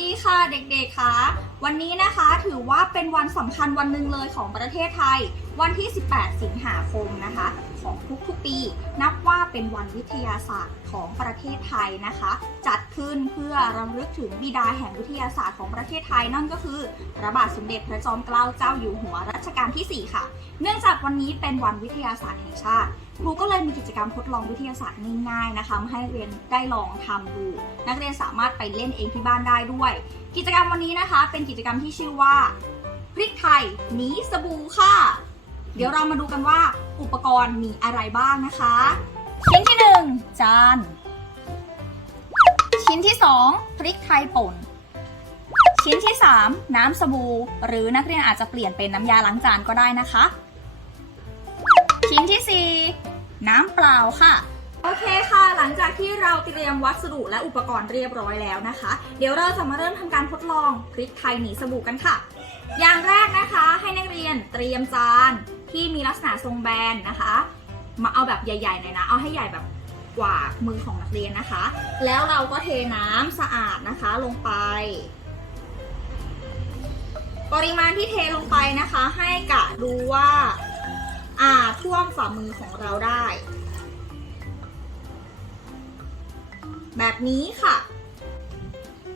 ดีค่ะเด็กๆค่ะวันนี้นะคะถือว่าเป็นวันสำคัญวันหนึ่งเลยของประเทศไทย วันที่ 18 สิงหาคมนะคะ ของทุกๆปี นับว่าเป็นวันวิทยาศาสตร์ของประเทศไทยนะคะ จัดขึ้นเพื่อรำลึกถึงบิดาแห่งวิทยาศาสตร์ของประเทศไทยนั่นก็คือพระบาทสมเด็จพระจอมเกล้าเจ้าอยู่หัวรัชกาลที่ 4 ค่ะ เนื่องจากวันนี้เป็นวันวิทยาศาสตร์แห่งชาติครูก็เลยมีกิจกรรมทดลองวิทยาศาสตร์ง่ายๆนะคะให้เรียนได้ลองทำดู นักเรียนสามารถไปเล่นเองที่บ้านได้ด้วย กิจกรรมวันนี้นะคะ เป็นกิจกรรมที่ชื่อว่าพริกไทยหนีสบู่ค่ะ เดี๋ยวเรามาดูกันว่าอุปกรณ์มีอะไรบ้างนะคะ ชิ้นที่ 1 จาน ชิ้นที่ 2 พริกไทยป่น ชิ้นที่ 3 น้ำสบู่หรือนักเรียนอาจจะเปลี่ยนเป็นน้ำยาล้างจานก็ได้นะคะ ชิ้นที่ 4 น้ำเปล่าค่ะโอเคค่ะ หลังจากที่เราเตรียมวัสดุและอุปกรณ์เรียบร้อยแล้วนะคะ เดี๋ยวเราจะมาเริ่มทำการทดลองพริกไทยหนีสบู่กันค่ะ อย่างแรกนะคะให้นักเรียนเตรียมจาน ที่มีลักษณะทรงแบนนะคะ มาเอาแบบใหญ่ๆหน่อยนะ เอาให้ใหญ่แบบกว่ามือของนักเรียนนะคะ แล้วเราก็เทน้ำสะอาดนะคะลงไป ปริมาณที่เทลงไปนะคะ ให้กะดูว่าอ่าท่วมฝ่ามือของเราได้ แบบนี้ค่ะ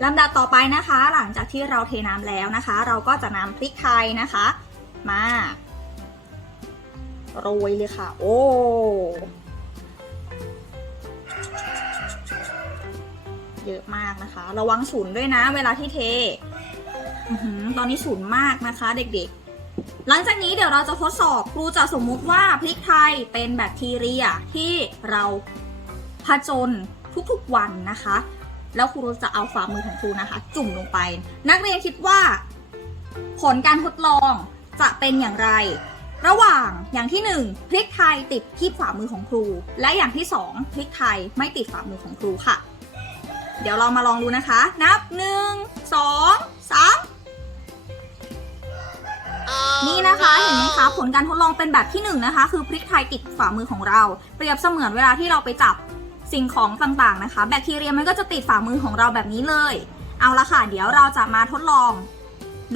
ลำดับต่อไปนะคะ หลังจากที่เราเทน้ำแล้วนะคะ เราก็จะนำพริกไทยนะคะ มา โรยเลยค่ะ โอ้เยอะมากนะคะ ระวังฉุนย์ด้วยนะ เวลาที่เทอตอนนี้ฉุนย์มากนะคะ เด็กๆ หลังจากนี้เดี๋ยวเราจะทดสอบครูจะสมมุติว่าพริกไทยเป็นแบคทีเรียที่เราผจญทุกๆวันนะคะ แล้วครูจะเอาฝ่ามือของครูนะคะ จุ่มลงไป นักเรียนคิดว่า ผลการทดลองจะเป็นอย่างไร ระหว่างอย่างที่หนึ่งพริกไทยติดที่ฝ่ามือของครู และอย่างที่สองพริกไทยไม่ติดฝ่ามือของครูค่ะ เดี๋ยวเรามาลองดูนะคะ นับหนึ่งสองสามนี่นะคะเห็นไหมคะผลการทดลองเป็นแบบที่1นงนะคะ คือพริกไทยติดฝ่ามือของเรา เปรียบเสมือนเวลาที่เราไปจับสิ่งของต่างๆนะคะ แบคทีเรียมันก็จะติดฝ่ามือของเราแบบนี้เลย เอาละค่ะ เดี๋ยวเราจะมาทดลอง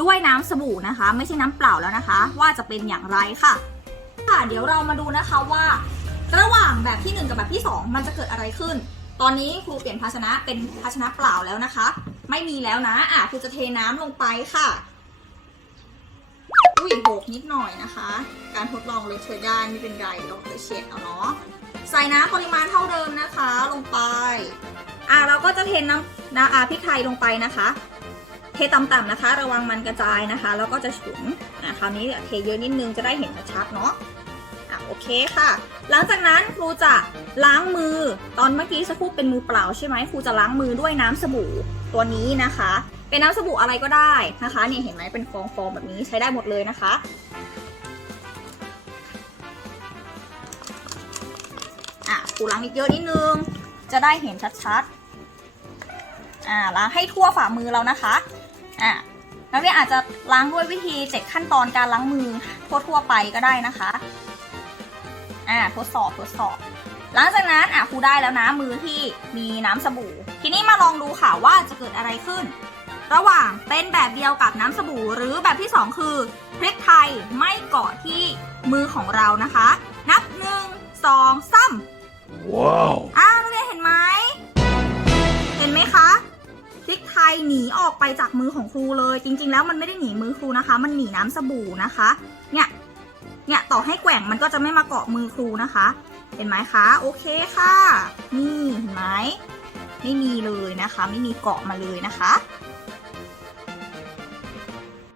ด้วยน้ำสบู่นะคะ ไม่ใช่น้ำเปล่าแล้วนะคะ ว่าจะเป็นอย่างไรค่ะ ค่ะเดี๋ยวเรามาดูนะคะว่า ระหว่างแบบที่ 1 กับแบบที่ 2 มันจะเกิดอะไรขึ้น ตอนนี้ครูเปลี่ยนภาชนะเป็นภาชนะเปล่าแล้วนะคะ ไม่มีแล้วนะอะครูจะเทน้ำลงไปค่ะอุ้ยโบกนิดหน่อยนะคะ การทดลองเลยเทได้ไม่เป็นไรเราจะเช็ดเอาเนาะใส่น้ำปริมาณเท่าเดิมนะคะลงไปอะเราก็จะเทน้ำน้ำอาพริกไทยลงไปนะคะ เทต่ำๆนะคะ ระวังมันกระจายนะคะ แล้วก็จะฉุนอะคราวนี้เทเยอะนิดนึงจะได้เห็นชัดเนาะอะโอเคค่ะ หลังจากนั้นครูจะล้างมือ ตอนเมื่อกี้สักครู่เป็นมือเปล่าใช่ไหมครูจะล้างมือด้วยน้ำสบู่ตัวนี้นะคะ เป็นน้ำสบู่อะไรก็ได้นะคะเนี่ยเห็นไหมเป็นฟองๆแบบนี้ใช้ได้หมดเลยนะคะอะครูล้างอีกเยอะนิดนึง จะได้เห็นชัดๆอ่าล้างให้ทั่วฝ่ามือเรานะคะ อะนักเรียนอาจจะล้างด้วยวิธีเจ็ดขั้นตอนการล้างมือทั่วๆไปก็ได้นะคะอ่าทดสอบทดสอบ หลังจากนั้นอะครูได้แล้วนะมือที่มีน้ำสบู่ ทีนี้มาลองดูค่ะว่าจะเกิดอะไรขึ้น ระหว่างเป็นแบบเดียวกับน้ำสบู่ หรือแบบที่สองคือพริกไทยไม่เกาะที่มือของเรานะคะ นับหนึ่งสองสาม Wow. อ่านักเรียนเห็นไหม เห็นไหมคะ พริกไทยหนีออกไปจากมือของครูเลย จริง ๆ แล้วมันไม่ได้หนีมือครูนะคะ มันหนีน้ำสบู่นะคะ เนี่ยเนี่ยต่อให้แกว่งมันก็จะไม่มาเกาะมือครูนะคะ เห็นไหมคะ โอเคค่ะ นี่เห็นไหมไม่มีเลยนะคะ ไม่มีเกาะมาเลยนะคะ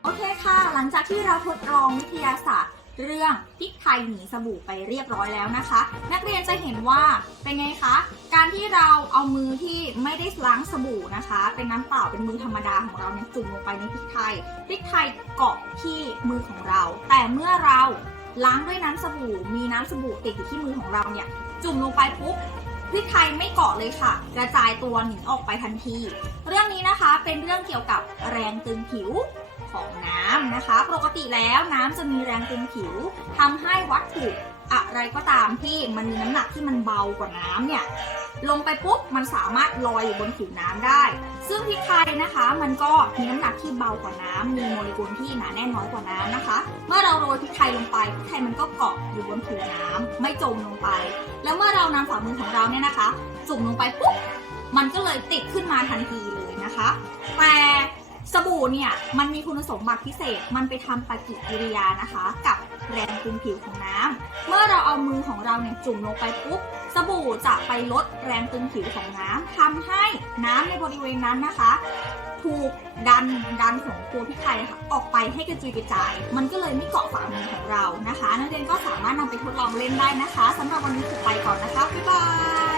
โอเคค่ะ หลังจากที่เราทดลองวิทยาศาสตร์ เรื่องพริกไทยหนีสบู่ไปเรียบร้อยแล้วนะคะ นักเรียนจะเห็นว่าเป็นไงคะ การที่เราเอามือที่ไม่ได้ล้างสบู่นะคะ เป็นน้ำเปล่าเป็นมือธรรมดาของเราเนี่ยจุ่มลงไปในพริกไทยพริกไทยเกาะที่มือของเรา แต่เมื่อเราล้างด้วยน้ำสบู่ มีน้ำสบู่ติดอยู่ที่มือของเราเนี่ยจุ่มลงไปปุ๊บพริกไทยไม่เกาะเลยค่ะ กระจายตัวหนีออกไปทันที เรื่องนี้นะคะเป็นเรื่องเกี่ยวกับแรงตึงผิว ของน้ำนะคะ ปกติแล้วน้ำจะมีแรงตึงผิวทำให้วัตถุอะไรก็ตามที่มันมีน้ำหนักที่มันเบากว่าน้ำเนี่ยลงไปปุ๊บมันสามารถลอยอยู่บนผิวน้ำได้ ซึ่งพริกไทยนะคะ มันก็มีน้ำหนักที่เบากว่าน้ำมีโมเลกุลที่หนาแน่นน้อยกว่าน้ำนะคะ เมื่อเราโรยพริกไทยลงไปพริกไทยมันก็เกาะอยู่บนผิวน้ำไม่จมลงไป แล้วเมื่อเรานำฝ่ามือของเราเนี่ยนะคะ จุ่มลงไปปุ๊บมันก็เลยติดขึ้นมาทันทีเลยนะคะ แต่ สบู่เนี่ยมันมีคุณสมบัติพิเศษ มันไปทำปฏิกิริยานะคะ กับแรงตึงผิวของน้ำเมื่อเราเอามือของเราเนี่ยจุ่มลงไปปุ๊บสบู่จะไปลดแรงตึงผิวของน้ำทำให้น้ำในบริเวณนั้นนะคะ ถูกดันดันของตัวพริกไทยค่ะออกไปให้กระจุยกระจาย มันก็เลยไม่เกาะฝ่ามือของเรานะคะ นักเรียนก็สามารถนำไปทดลองเล่นได้นะคะสำหรับวันนี้ครูไปก่อนนะคะบ๊ายบาย